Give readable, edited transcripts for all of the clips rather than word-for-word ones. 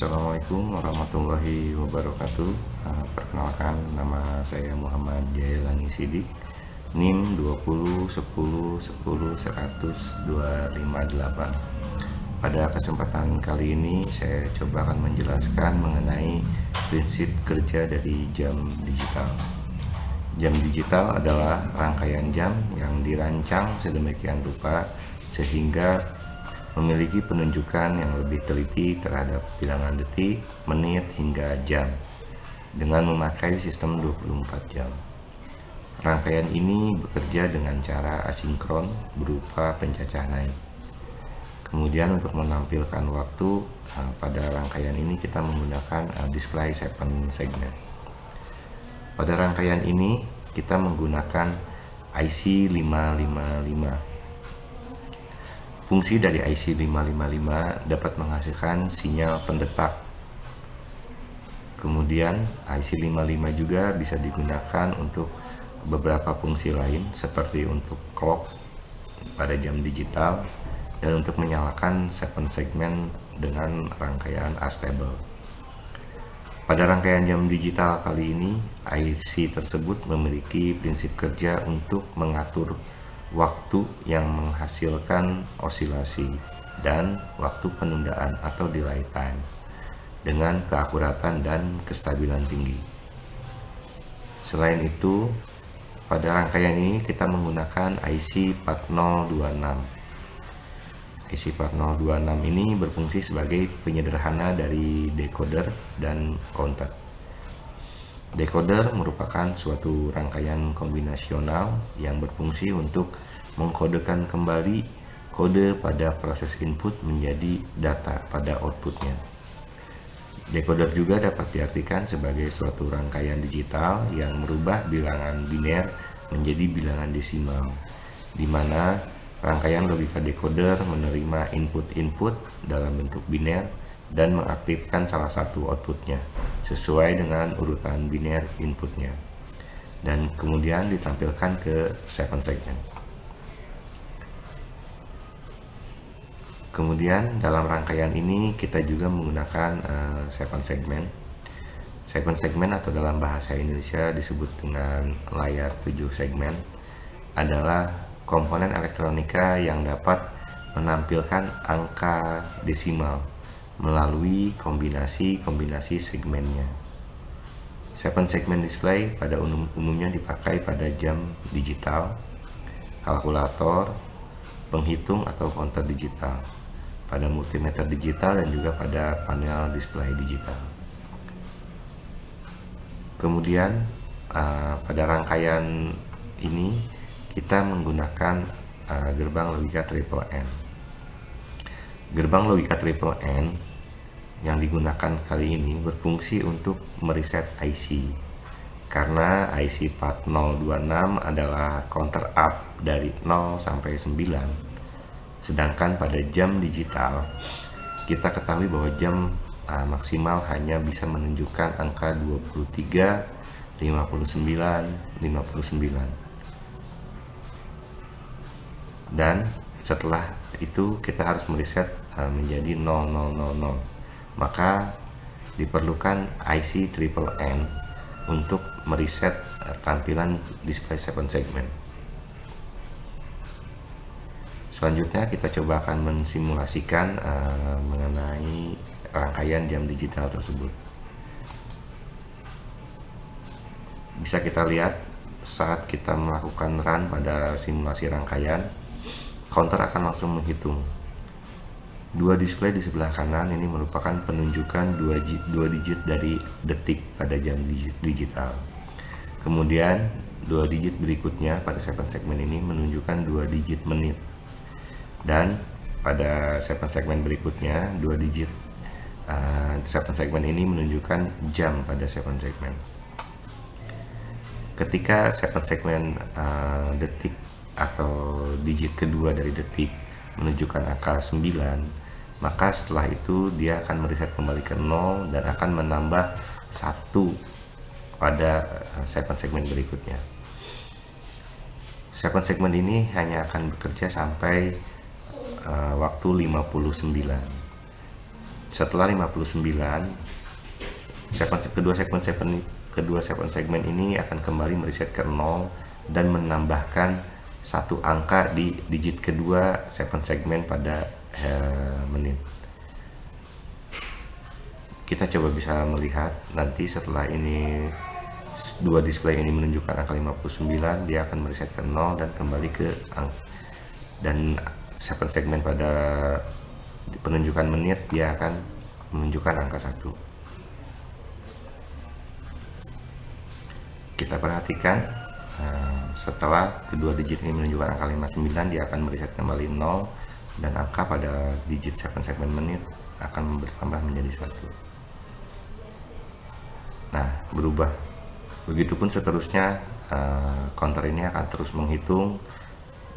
Assalamualaikum warahmatullahi wabarakatuh. Perkenalkan, nama saya Muhammad Jailani Sidik, NIM 201010100258. Pada kesempatan kali ini saya coba akan menjelaskan mengenai prinsip kerja dari jam digital. Jam digital adalah rangkaian jam yang dirancang sedemikian rupa sehingga memiliki penunjukan yang lebih teliti terhadap bilangan detik, menit, hingga jam dengan memakai sistem 24 jam. Rangkaian ini bekerja dengan cara asinkron berupa pencacah naik. Kemudian untuk menampilkan waktu pada rangkaian ini kita menggunakan display 7 segment. Pada rangkaian ini kita menggunakan IC 555. Fungsi dari IC 555 dapat menghasilkan sinyal pendetak. Kemudian IC 55 juga bisa digunakan untuk beberapa fungsi lain seperti untuk clock pada jam digital dan untuk menyalakan 7 segmen dengan rangkaian astable. Pada rangkaian jam digital kali ini, IC tersebut memiliki prinsip kerja untuk mengatur waktu yang menghasilkan osilasi dan waktu penundaan atau delay time dengan keakuratan dan kestabilan tinggi. Selain itu, pada rangkaian ini kita menggunakan IC 4026. IC 4026 ini berfungsi sebagai penyederhana dari decoder dan counter. Decoder merupakan suatu rangkaian kombinasional yang berfungsi untuk mengkodekan kembali kode pada proses input menjadi data pada outputnya. Decoder juga dapat diartikan sebagai suatu rangkaian digital yang merubah bilangan biner menjadi bilangan desimal, di mana rangkaian logika decoder menerima input-input dalam bentuk biner dan mengaktifkan salah satu outputnya sesuai dengan urutan biner inputnya dan kemudian ditampilkan ke 7 segmen. Kemudian dalam rangkaian ini kita juga menggunakan 7 segmen. 7 segmen atau dalam bahasa Indonesia disebut dengan layar 7 segmen adalah komponen elektronika yang dapat menampilkan angka desimal melalui kombinasi segmennya. 7 segmen display pada umumnya dipakai pada jam digital, kalkulator, penghitung atau counter digital, pada multimeter digital dan juga pada panel display digital. Kemudian pada rangkaian ini kita menggunakan gerbang logika triple N. Gerbang logika triple N yang digunakan kali ini berfungsi untuk mereset IC karena IC 4026 adalah counter up dari 0 sampai 9, sedangkan pada jam digital kita ketahui bahwa jam maksimal hanya bisa menunjukkan angka 23, 59, 59 dan setelah itu kita harus mereset menjadi 0000. Maka diperlukan IC triple N untuk mereset tampilan display 7 segmen. Selanjutnya kita coba akan mensimulasikan mengenai rangkaian jam digital tersebut. Bisa kita lihat saat kita melakukan run pada simulasi rangkaian, counter akan langsung menghitung. Dua display di sebelah kanan ini merupakan penunjukan dua digit dari detik pada jam digital. Kemudian dua digit berikutnya pada 7 segmen ini menunjukkan 2 digit menit. Dan pada 7 segmen berikutnya 2 digit 7 segmen ini menunjukkan jam pada 7 segmen. Ketika 7 segmen detik atau digit kedua dari detik menunjukkan angka 9, maka setelah itu dia akan mereset kembali ke 0 dan akan menambah 1 pada 7 segmen berikutnya. 7 segmen ini hanya akan bekerja sampai waktu 59. Setelah 59, kedua segmen ini akan kembali mereset ke 0 dan menambahkan satu angka di digit kedua segmen pada menit. Kita coba bisa melihat nanti setelah ini dua display ini menunjukkan angka 59, dia akan mereset ke 0 dan kembali ke dan segmen pada penunjukan menit dia akan menunjukkan angka 1. Kita perhatikan setelah kedua digit ini menunjukkan angka 59, dia akan mereset kembali 0 dan angka pada digit segmen menit akan bertambah menjadi 1. Nah, berubah. Begitupun seterusnya, counter ini akan terus menghitung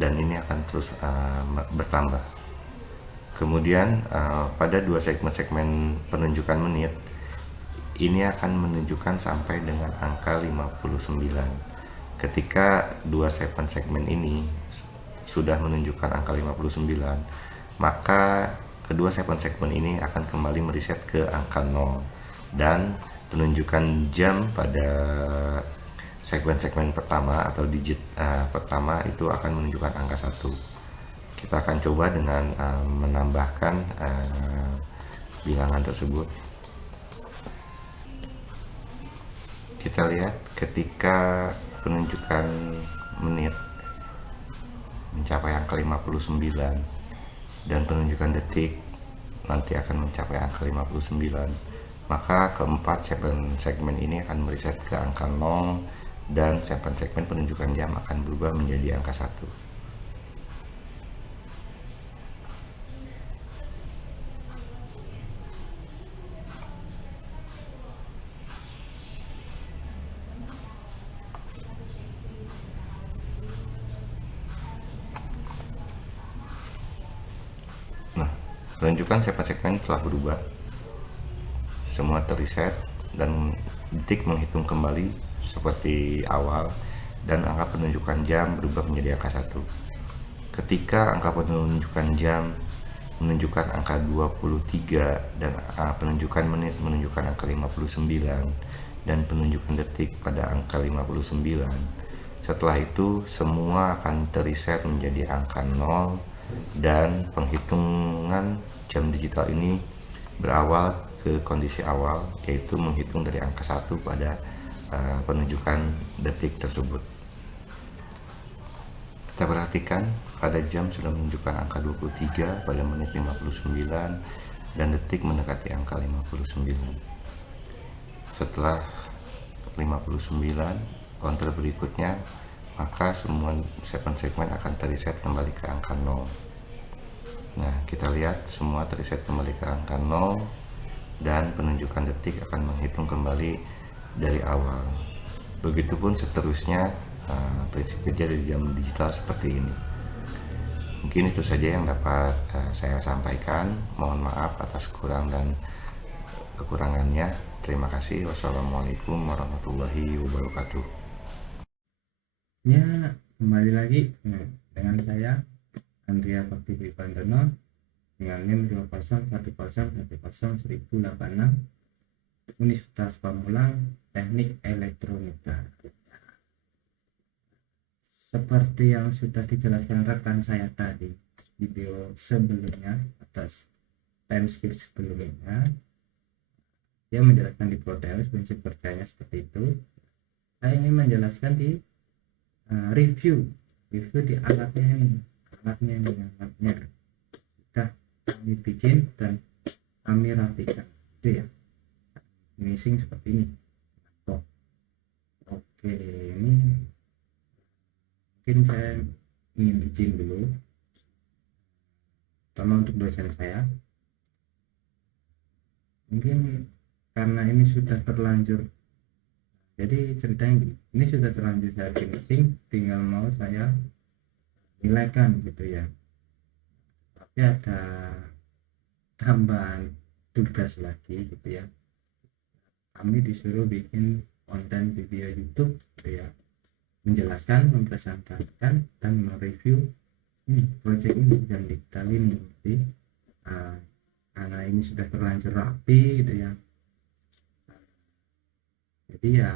dan ini akan terus bertambah. Kemudian pada dua segmen penunjukan menit ini akan menunjukkan sampai dengan angka 59. Ketika dua segmen ini sudah menunjukkan angka 59, maka kedua segmen ini akan kembali mereset ke angka 0 dan penunjukan jam pada segmen pertama atau digit pertama itu akan menunjukkan angka 1. Kita akan coba dengan menambahkan bilangan tersebut. Kita lihat ketika penunjukan menit mencapai angka 59 dan penunjukan detik nanti akan mencapai angka 59, maka keempat segmen ini akan mereset ke angka 0 dan segmen penunjukan jam akan berubah menjadi angka 1. Nah, penunjukan segmen telah berubah, semua terreset dan detik menghitung kembali seperti awal dan angka penunjukan jam berubah menjadi angka 1. Ketika angka penunjukan jam menunjukkan angka 23 dan penunjukan menit menunjukkan angka 59 dan penunjukan detik pada angka 59, setelah itu semua akan terreset menjadi angka 0 dan penghitungan jam digital ini berawal ke kondisi awal, yaitu menghitung dari angka 1 pada penunjukan detik tersebut. Kita perhatikan pada jam sudah menunjukkan angka 23 pada menit 59 dan detik mendekati angka 59. Setelah 59 counter berikutnya, maka semua segmen akan terreset kembali ke angka 0. Nah, kita lihat semua terreset kembali ke angka 0 dan penunjukan detik akan menghitung kembali dari awal. Begitupun seterusnya, prinsip kerja dari jam digital seperti ini. Mungkin itu saja yang dapat saya sampaikan. Mohon maaf atas kurang dan kekurangannya. Terima kasih. Wassalamualaikum warahmatullahi wabarakatuh. Ya, kembali lagi dengan saya Andrea Bakti Pandono dengan NIM 5010101086 Universitas Pamulang Teknik Elektronika. Seperti yang sudah dijelaskan rekan saya tadi video sebelumnya atas timestamp sebelumnya, dia menjelaskan di Proteus prinsip kerjanya seperti itu. Saya ingin menjelaskan di review di alatnya ini sudah kami bikin dan kami rapikan itu ya, finishing seperti ini. Oke, ini mungkin saya ingin izin dulu terutama untuk dosen saya, mungkin karena ini sudah terlanjur, jadi ceritanya ini sudah terlanjur saya finishing, tinggal mau saya nilaikan gitu ya, tapi ada tambahan tugas lagi gitu ya, kami disuruh bikin konten video YouTube gitu ya, menjelaskan, mempresentasikan dan mereview ini proyek ini jam digital ini. Jadi karena ini sudah terlanjur rapi gitu ya. Jadi ya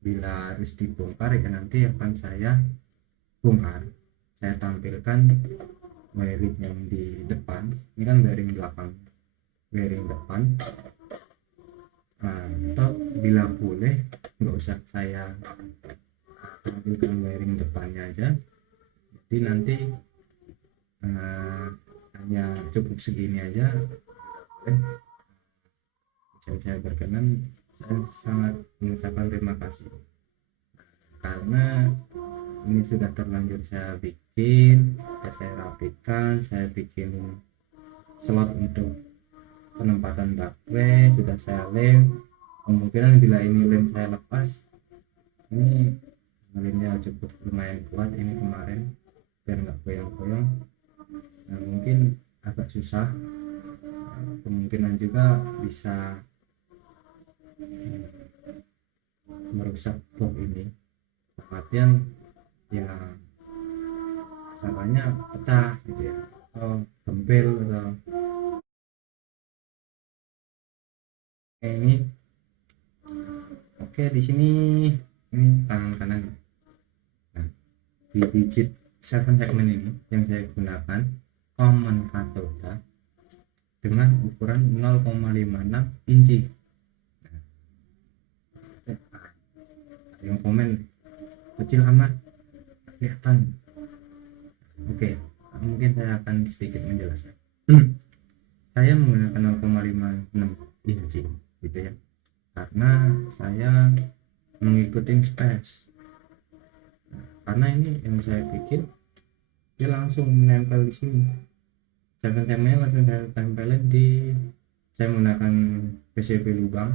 bila harus dibongkar ya nanti akan saya bongkar, saya tampilkan wiring yang di depan. Ini kan wiring belakang, wiring depan. Nah, atau bila boleh nggak usah saya tampilkan wiring depannya aja, jadi nanti eh, hanya cukup segini aja. Jika saya berkenan, saya sangat mengucapkan terima kasih karena ini sudah terlanjur saya bikin, saya rapikan, saya bikin slot untuk penempatan baterai, sudah saya lem. Kemungkinan bila ini lem saya lepas, ini lemnya cukup lumayan kuat ini kemarin, biar nggak goyang-goyang. Nah, mungkin agak susah, kemungkinan juga bisa merusak box ini, artian ya caranya pecah gitu ya, atau gempil atau ini. Oke, di sini ini tangan kanan. Nah, di digit 7 segment ini yang saya gunakan common katoda dengan ukuran 0,56 inci. Nah, yang komen kecil amat kelihatan. Oke, mungkin saya akan sedikit menjelaskan. Saya menggunakan 0,56 inci gitu ya, karena saya mengikuti space. Karena ini yang saya bikin dia langsung menempel di sini, jangan temanya langsung saya tempelin di, saya menggunakan PCB lubang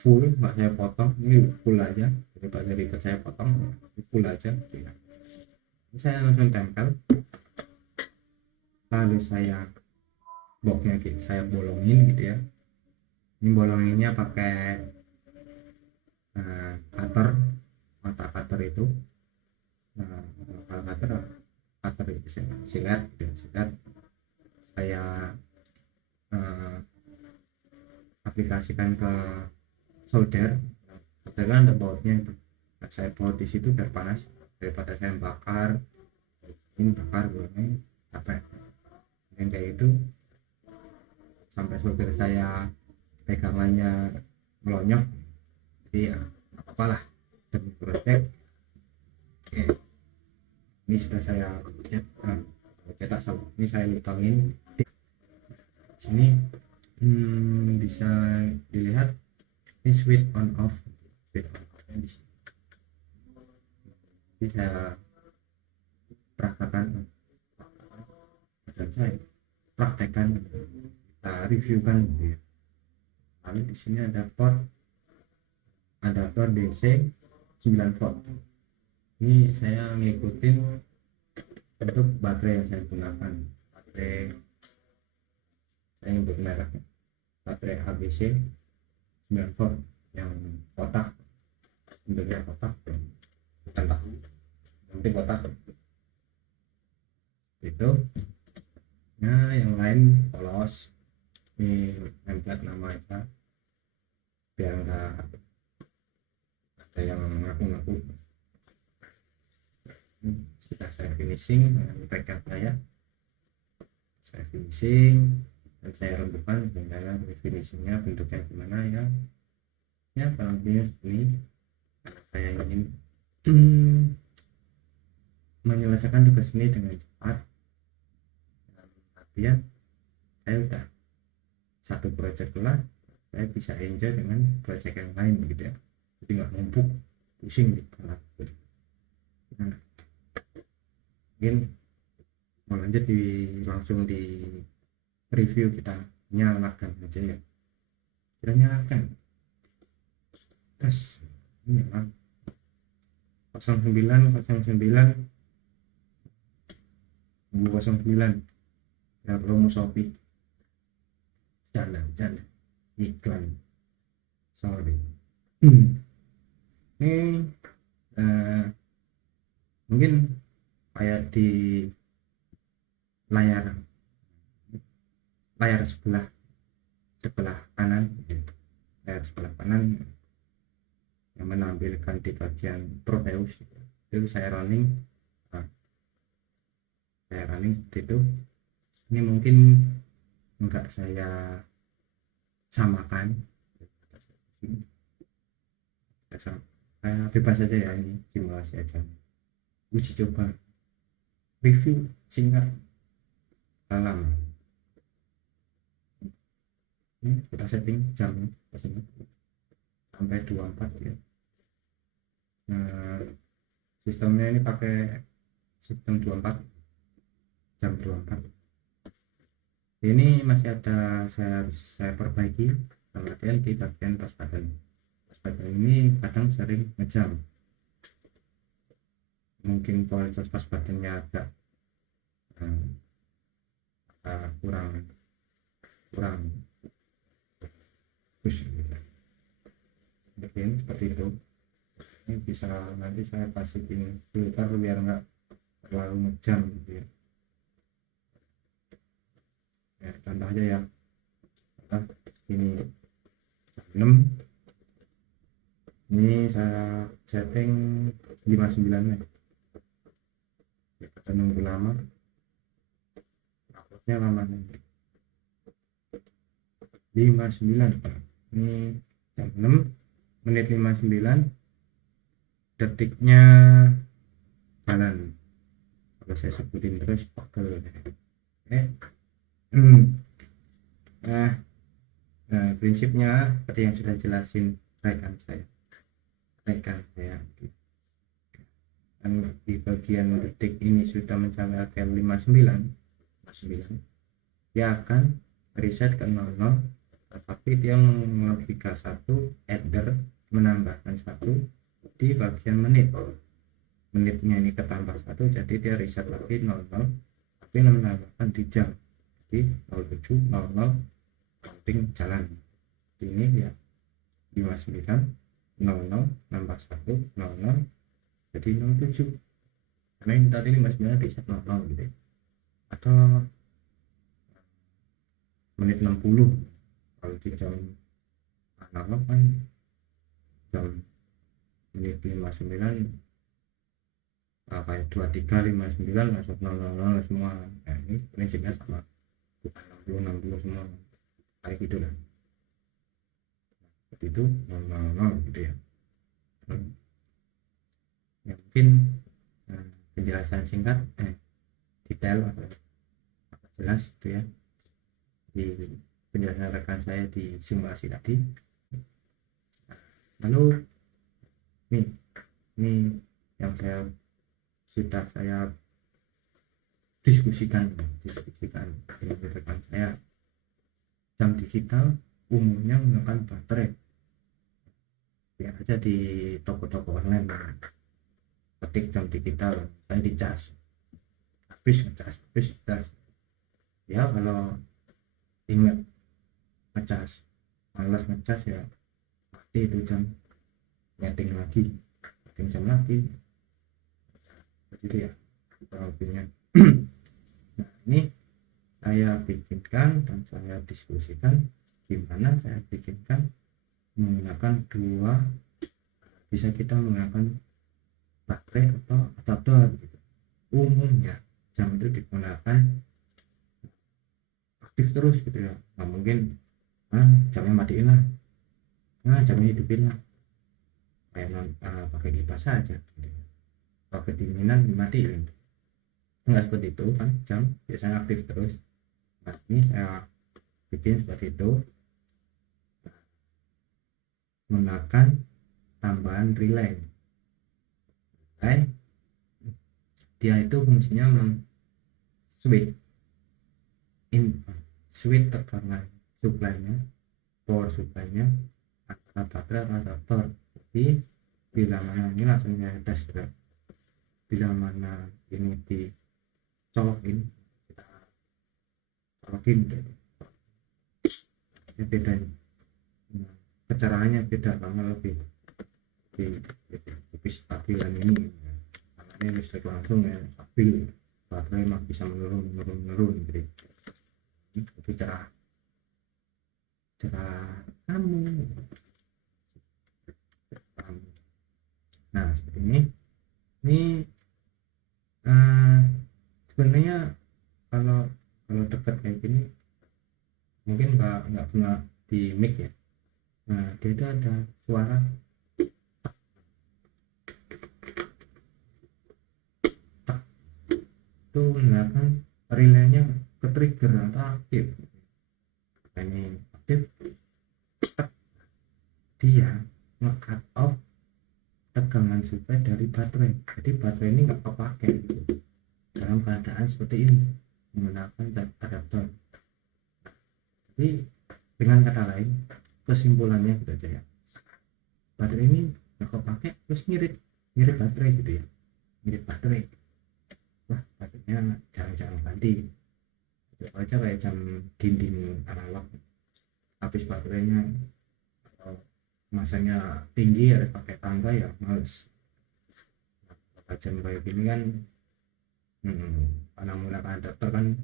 full, nggak saya potong, ini full aja daripada ribet saya potong, full aja ya. Saya langsung tempel, lalu saya boxnya saya bolongin gitu ya. Ini bolonginnya pakai cutter, mata cutter itu. Nah, kalau cutter itu silet gitu, silet saya aplikasikan ke solder. Solder kan ada bautnya itu, nah, saya baut di situ biar panas, daripada saya bakar ini, bakar ini capek. Dan kayak itu sampai solder saya pegangannya melonyok, jadi ya apa lah, demi project. Oke, ini sudah saya cetak, ini saya lutangin di sini. Bisa dilihat ini switch on off, switch on off di sini. Jadi saya praktekkan, saya praktekkan, kita reviewkan gitu ya. Lalu di sini ada port adaptor DC 9 volt. Ini saya ngikutin untuk baterai yang saya gunakan, baterai saya nyebut mereknya, baterai ABC 9 volt yang kotak, bentuknya kotak, bukan tahu nanti kotak itu. Nah, yang lain polos, ini template nama aja biar enggak ada yang ngaku-ngaku. Sudah saya finishing dengan backup saya finishing dan saya rembukan dengan finishingnya bentuknya gimana ya kurang lebihnya ini. Karena saya ingin menyelesaikan tugas ini dengan cepat, dan artian saya udah satu project kelar, saya bisa enjoy dengan project yang lain begitu ya, jadi nggak numpuk pusing gitu. Nah, mungkin mau lanjut langsung di review, kita nyalakan aja ya, kita nyalakan tes nyala 09 ya, promo Shopee, jalan iklan, sorry. Ini mungkin kayak di layar layar sebelah kanan, layar sebelah kanan yang menampilkan di bagian Proteus itu saya running seperti itu. Ini mungkin enggak saya samakan, saya bebas saja ya, ini simulasi aja, uji coba, review singkat lama. Ini kita setting jam ke sini sampai 24 ya. Nah, sistemnya ini pakai sistem 24 jam 24. Ini masih ada saya perbaiki, kemudian di bagian pas badan ini kadang sering ngejam, mungkin kualitas pas badannya agak kurang bagus gitu. Mungkin seperti itu. Ini bisa nanti saya masukin filter biar nggak terlalu ngejam gitu ya. Ya, contoh aja ya, ini jam 6, ini saya setting 59 ya, kita nunggu lama, uploadnya lama nih. 59, ini jam 6 menit 59, detiknya jalan, kalau saya sebutin terus pegel. Nah, prinsipnya seperti yang sudah jelasin rekan saya dan di bagian detik ini sudah mencapai angka 59, dia akan reset ke 00, tetapi dia melogika 1 adder menambahkan 1 di bagian menitnya ini ketambah 1, jadi dia reset lagi 00 tapi menambahkan di jam, jadi 07.00 counting jalan. Ini ya 59 00 nambah 1 00 jadi 07, karena ini tadi 59 reset 00 gitu ya. Atau menit 60, kalau di jam analog kan jam menit 59 kayak 23.59 masuk 00 semua. Nah, ini prinsipnya sama, bukan 60 semua kayak gitu lah, seperti itu 00 gitu ya. Ya mungkin penjelasan singkat detail atau jelas gitu ya di penjelasan rekan saya di simulasi tadi. Lalu ini yang sudah saya diskusikan dengan rekan saya. Jam digital umumnya menggunakan baterai, ya aja di toko-toko online ketik jam digital, saya dicas habis ngecas ya. Kalau ingat ngecas, malas ngecas ya mati itu jam, nyeting jam lagi begitu ya kurang lebihnya. Nah, ini saya bikinkan dan saya diskusikan gimana saya bikinkan menggunakan bisa kita menggunakan baterai atau adaptor gitu. Umumnya jam itu digunakan aktif terus gitu ya, nggak mungkin jamnya matiin lah, jamnya hidupin lah, kayak pakai kipas saja gitu. Kalau kedinginan dimatiin, nggak seperti itu kan, jam biasanya aktif terus. Nah, ini saya bikin seperti itu menggunakan tambahan relay. Dia itu fungsinya switch tekanan supply-nya, power supply-nya antara baterai atau adaptor. Jadi bila mana ini langsung saya tes juga, bila mana ini dicolokin, kita colokin ya, beda kecerahannya beda, karena lebih stabilan ini, karena ini listrik langsung ya stabil, baterai mah bisa menurun gitu, lebih cerah. cerah kamu. Nah seperti ini sebenarnya kalau kalau dekat kayak gini mungkin nggak kena di mic ya. Nah dia itu ada suara itu menandakan relaynya ke trigger atau aktif. Ini aktif, dia nge-cut off tegangan supply dari baterai, jadi baterai ini nggak kepake dalam keadaan seperti ini menggunakan adaptor. Jadi dengan kata lain kesimpulannya gitu aja ya, baterai ini nggak kepake terus ngirit baterai gitu ya, ngirit baterai. Wah baterainya jarang-jarang ganti, itu aja kayak jam dinding analog, habis baterainya masanya tinggi ada pakai tangga ya males. Jam kayak gini kan karena menggunakan adapter kan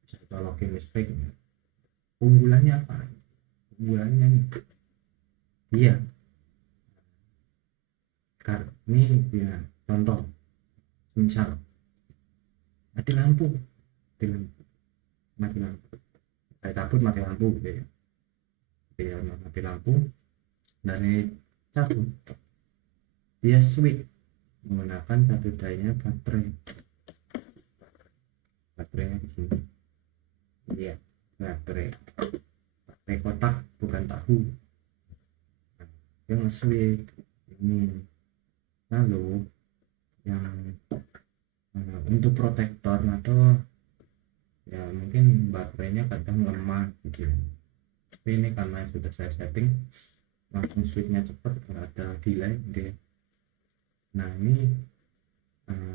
bisa colokin listrik. Unggulannya apa? Unggulannya nih dia ini dia contoh misal mati lampu saya cabut mati lampu gitu ya, dia mati lampu dari cabut dia switch menggunakan satu daya baterainya di sini. Iya, baterai kotak bukan tahu. Yang switch ini. Lalu yang untuk protektor atau ya mungkin baterainya kadang lemah gitu. Tapi ini karena sudah saya setting langsung switchnya cepat, nggak ada delay deh. Nah ini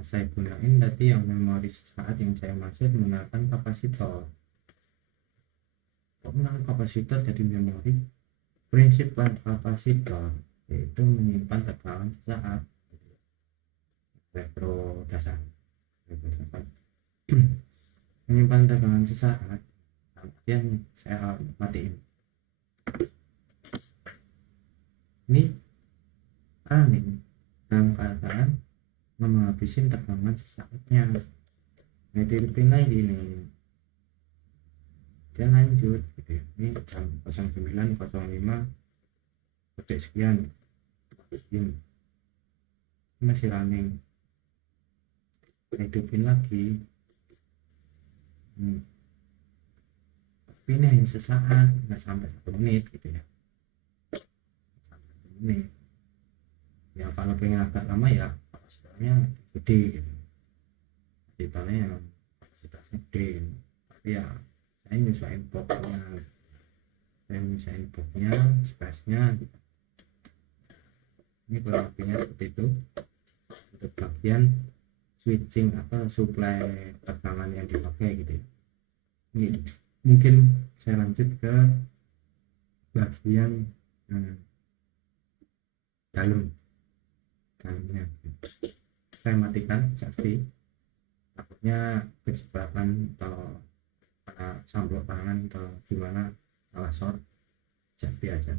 saya gunain tadi yang memori saat yang saya masih menggunakan kapasitor. Penggunaan kapasitor jadi memori, prinsip kapasitor yaitu menyimpan tegangan sesaat, elektro dasar menyimpan tegangan sesaat. Kemudian saya matiin ini running dalam keadaan menghabisin tegangan sesaatnya. Jadi dipilih ini dia lanjut gitu ya. Ini jam 09.05 detik sekian ini masih running, hidupin lagi. Tapi ini hanya sesaat, nggak sampai 1 menit gitu ya, sampai 1 menit ya. Kalau pengen agak lama ya kapasitornya gede gitu, kapasitornya kapasitasnya gede, tapi ya saya nyesuaiin boxnya, space-nya gitu. Ini kurang lebihnya seperti itu untuk bagian switching atau supply tegangan yang dipakai gitu ya. Ini mungkin saya lanjut ke bagian dalamnya. Saya matikan safety, takutnya kecepatan atau samplok tangan atau gimana salah short, safety aja.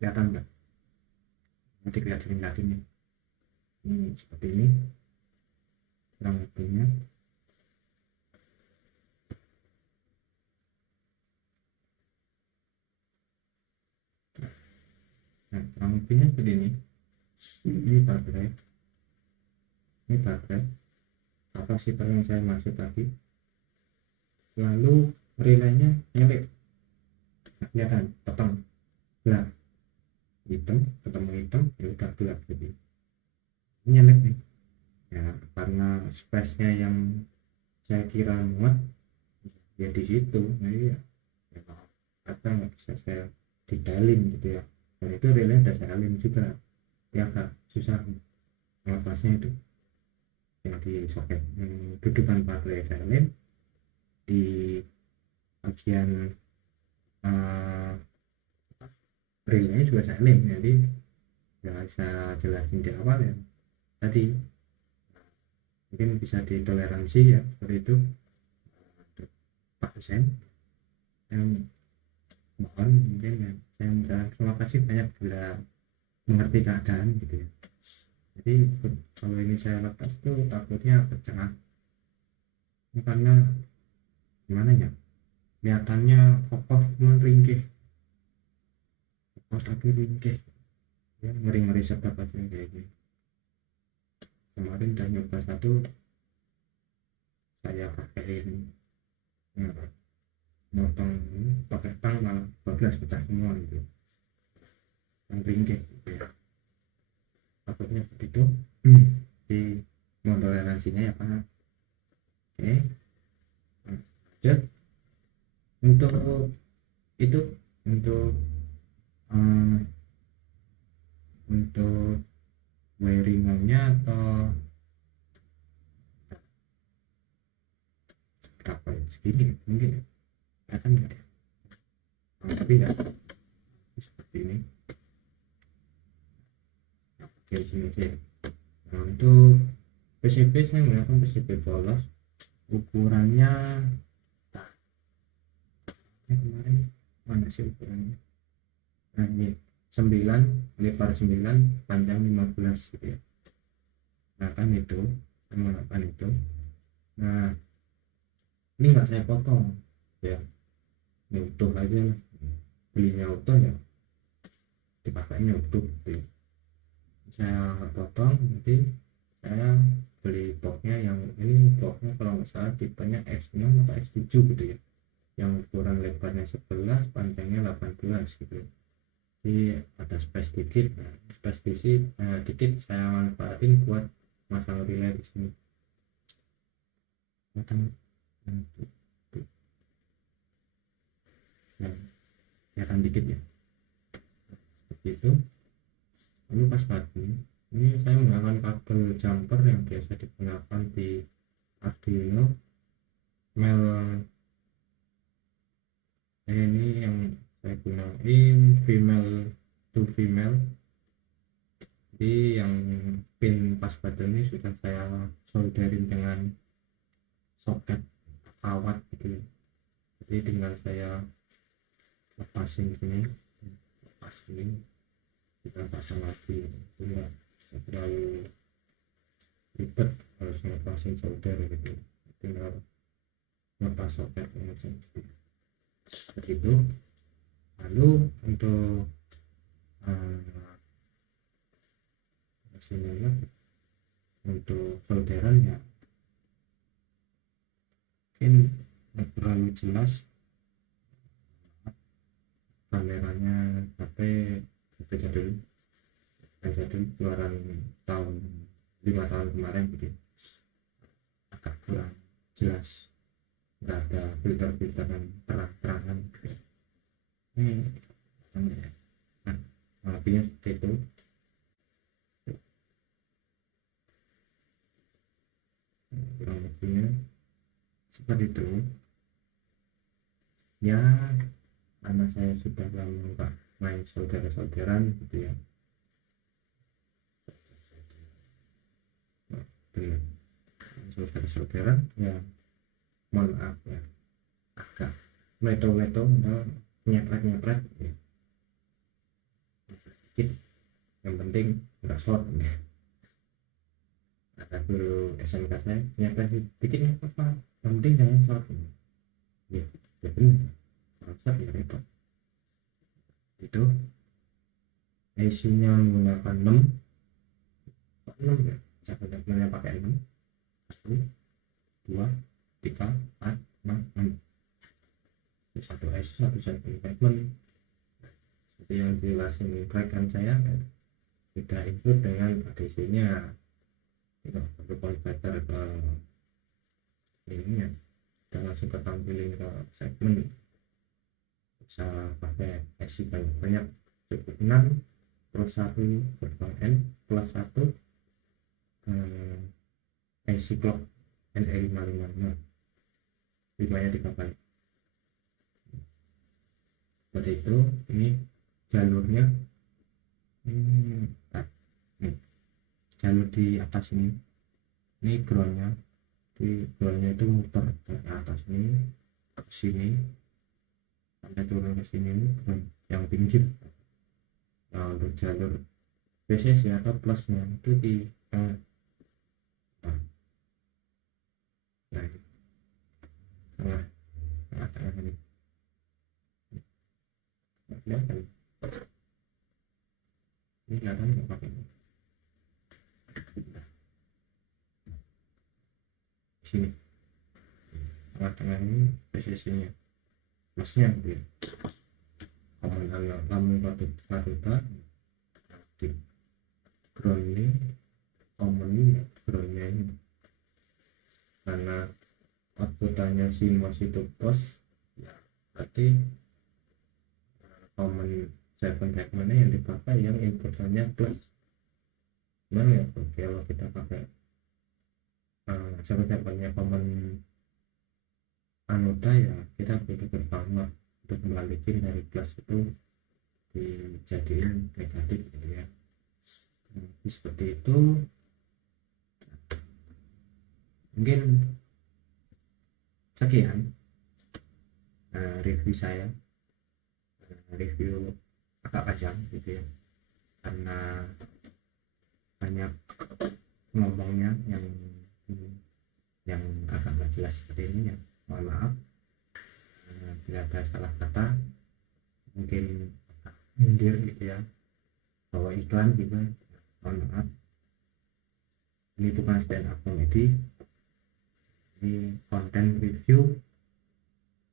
Kelihatan nggak? Nanti kelihatan nih. Ini seperti ini kurang lebihnya. Nah, kurang lebihnya seperti ini. Ini baterai kapasitor yang saya maksud tadi. Lalu relaynya nyelip, kelihatan potong gelap, hitam ketemu hitam ya udah gelap. Jadi ini nyelip nih ya, karena space-nya yang saya kira muat ya di situ. Jadi ya apa nggak bisa saya detailin gitu ya, dan itu relay udah saya alin juga ya, agak susah melepasnya itu yang di soket dudukan baterai saya alin di bagian relaynya juga saya lem. Jadi ya saya jelasin di awal ya tadi, mungkin bisa ditoleransi ya seperti itu. Pak dosen. Yang mohon mungkin ya, saya minta terima kasih banyak bila mengerti keadaan gitu ya. Jadi kalau ini saya lepas tuh takutnya pecah. Ini karena gimana ya, kelihatannya kokoh cuman ringkih, kokoh tapi ringkih ya, ngeri-ngeri sedap aja kayak gini. Kemarin udah nyoba satu, saya pakein motong ini pakai tang malah 12 pecah semua gitu, yang ringkih gitu ya. Takutnya begitu di mohon toleransinya ya Pak. Oke, lanjut untuk itu, untuk untuk wiringannya atau berapa ya, segini mungkin ya, akan enggak ya, tapi ya seperti ini. Oke, sini aja. Nah, untuk PCB saya menggunakan PCB polos, ukurannya kemarin mana sih ukurannya, nah ini 9 lebar 9 panjang 15 gitu ya. Nah kan itu menggunakan itu. Nah ini enggak saya potong ya, ini utuh aja lah, belinya utuh ya dipakainya utuh gitu ya. Saya potong, nanti saya beli boxnya, yang ini boxnya kalau nggak salah tipenya X6 atau X7 gitu ya, yang ukuran lebarnya 11 panjangnya 18 gitu ya. Jadi ada space dikit, nah, space dikit saya manfaatin buat masang relay di sini. Nah, kelihatan dikit ya, seperti itu. Lalu pas pagi ini saya menggunakan kabel jumper yang biasa digunakan di Arduino mel. Ini yang saya gunain female to female. Jadi yang pin pas pada ini sudah saya solderin dengan soket kawat gitu. Jadi tinggal saya lepasin sini, lepas ini, kita pasang lagi. Tidak terlalu ribet harus lepasin solder gitu, tinggal lepas soket aja seperti itu. Lalu untuk sini untuk solderan ya mungkin nggak terlalu jelas, kameranya HP jadul keluaran tahun 5 tahun kemarin gitu, agak kurang jelas, nggak ada filter-filteran terang-terangan gitu. Ini lebihnya seperti itu. Kurang lebihnya seperti itu ya, karena saya sudah lama nggak main solderan gitu ya. Solderan ya, mohon maaf ya, agak meto-meto atau nyepret ya. Sedikit, yang penting nggak short ya. Ada guru SMK saya nyepret dikit ya apa, yang penting jangan short ya, ya benar, short ya repot. Itu IC-nya menggunakan 6 ya, cabang-cabangnya pakai 6, 1 2 3 4 5 6, satu IC satu segmen. Seperti yang dijelasin rekan saya, tidak include dengan ADC-nya, tidak perlu converter ke ini ya, kita langsung ke tampilin ke segmen, bisa pakai IC banyak-banyak, cukup 6 plus 1 gerbang N plus 1 IC clock NE555, 5 nya 3 byte. Seperti itu. Ini jalurnya, jalur di atas ini groundnya, di groundnya itu muter dari atas ini ke sini sampai turun ke sini yang pinggir. Nah, untuk jalur PCC atau plusnya itu di tengah. Nah, tengah tengah ini nggak kelihatan, ini kelihatan nggak pakai sini tengah-tengah ini PCC nya plusnya gitu ya. Kalau lambung katuta di ground ini common groundnya ini, karena outputannya si MOS itu pos ya, berarti common 7 segmentnya yang dipakai yang inputannya plus. Cuman ya kalau kita pakai 7 segmentnya common anoda ya kita butuh pertama untuk membalikin dari plus itu dijadiin negatif gitu ya. Seperti itu. Mungkin sekian review saya, review agak panjang gitu ya karena banyak ngomongnya yang agak nggak jelas seperti ini ya, mohon maaf bila ada salah kata, mungkin mundur gitu ya, bawa iklan juga mohon maaf. Ini bukan stand up comedy, ini konten review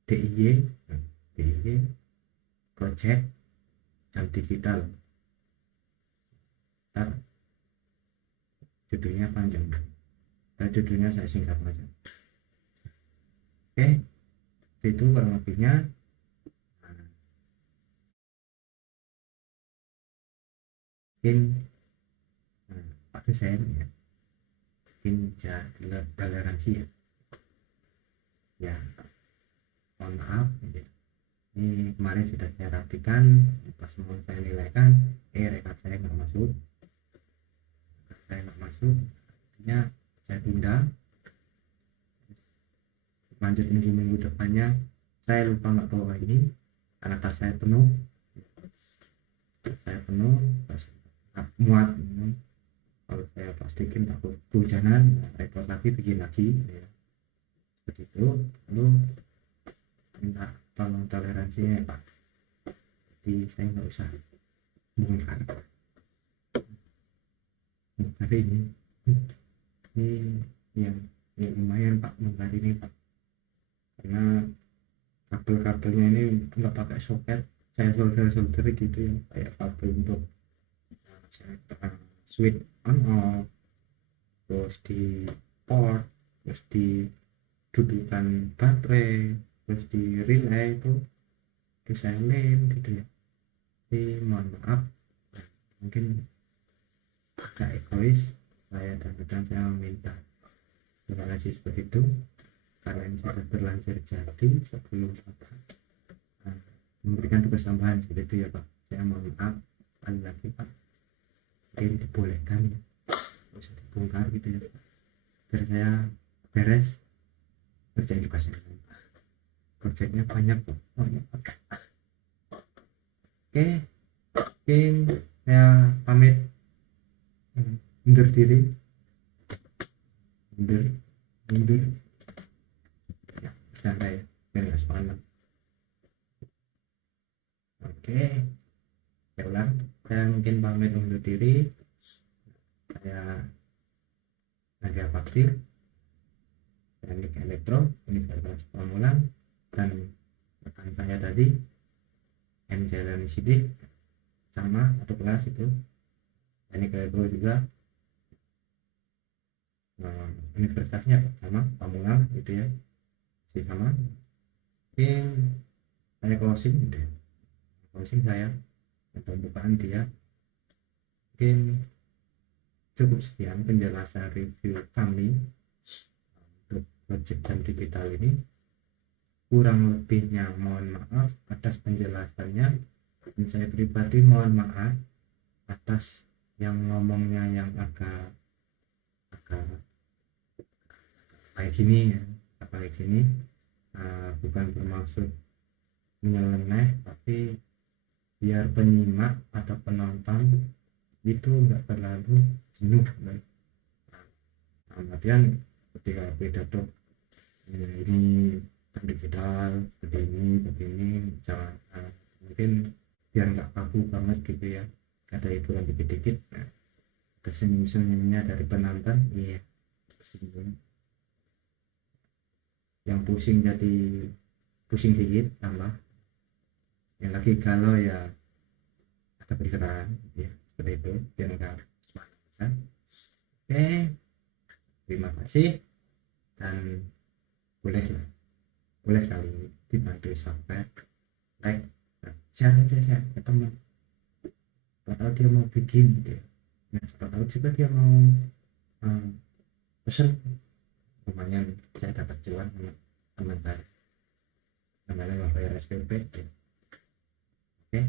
DIY project jam digital. Ntar judulnya panjang dan judulnya saya singkat aja. Oke, itu kurang lebihnya. Mungkin Pak dosen ya, mungkin toleransi ya, mohon maaf ya. Ini kemarin sudah saya rapikan, pas mau saya nilaikan rekap saya nggak masuk, artinya saya tunda, lanjut minggu depannya. Saya lupa nggak bawa ini karena tas saya penuh, pas muat. Kalau saya plastikin takut kehujanan, repot lagi, bikin lagi ya. Seperti itu. Lalu minta tolong toleransinya ya Pak, jadi saya nggak usah bongkar ini yang lumayan Pak bongkar ini Pak, karena kabel-kabelnya ini nggak pakai soket, saya solder gitu ya, kayak kabel untuk switch on off, terus di port, terus di dudukan baterai, terus di relay itu saya lem gitu ya. Jadi mohon maaf, mungkin agak egois saya, dan rekan saya meminta terima kasih seperti itu karena ini sudah berlanjur jadi sebelum memberikan tugas tambahan seperti itu ya Pak. Saya mohon maaf lagi Pak, mungkin dibolehkan ya, bisa dibongkar gitu ya Pak, biar saya beres kerja di pasar. Proyeknya banyak Pak. Oke, saya pamit undur diri, mundur ya, santai biar nggak sepanjang. Oke, ya ulang, saya mungkin pamit undur diri. Saya Nadia Fakir, teknik elektro Universitas Pamulang, dan rekan saya tadi M. Jailani Sidik, sama satu kelas itu teknik elektro juga, universitasnya sama Pamulang gitu ya, masih sama. Mungkin saya closing gitu ya, saya atau pembukaan dia. Mungkin cukup sekian penjelasan review kami untuk project jam digital ini. Kurang lebihnya mohon maaf atas penjelasannya, dan saya pribadi mohon maaf atas yang ngomongnya yang agak kayak gini ya, kayak gini. bukan bermaksud menyeleneh, tapi biar penyimak atau penonton itu nggak terlalu jenuh. Kemudian ketika pidato ini kan digital seperti ini jangan mungkin biar nggak kaku banget gitu ya, ada hiburan dikit-dikit. Nah, kesenyum-senyumnya dari penonton, iya, senyum. Yang pusing jadi pusing dikit tambah, yang lagi galau ya ada pencerahan ya, seperti itu biar nggak semangat. Oke, terima kasih, dan boleh kali ini dibantu subscribe, like, share aja ke teman, siapa tahu dia mau bikin gitu ya. Nah, siapa tahu juga dia mau pesen, lumayan saya dapat cuan sama teman saya, namanya nggak bayar SPP ya. Oke,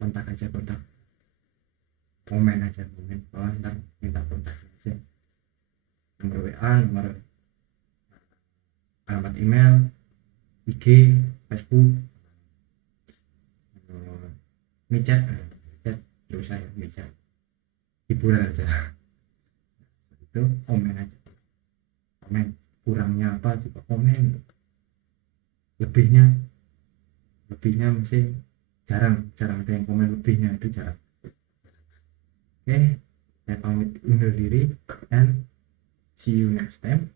kontak aja, komen aja, bawah, ntar minta kontak aja, nomor WA, nomor alamat email, IG, Facebook, micet gak usah ya, micet hiburan aja. Itu komen aja, komen kurangnya apa juga komen, lebihnya mesti jarang ada yang komen lebihnya, itu jarang. Oke, saya pamit undur diri, and see you next time.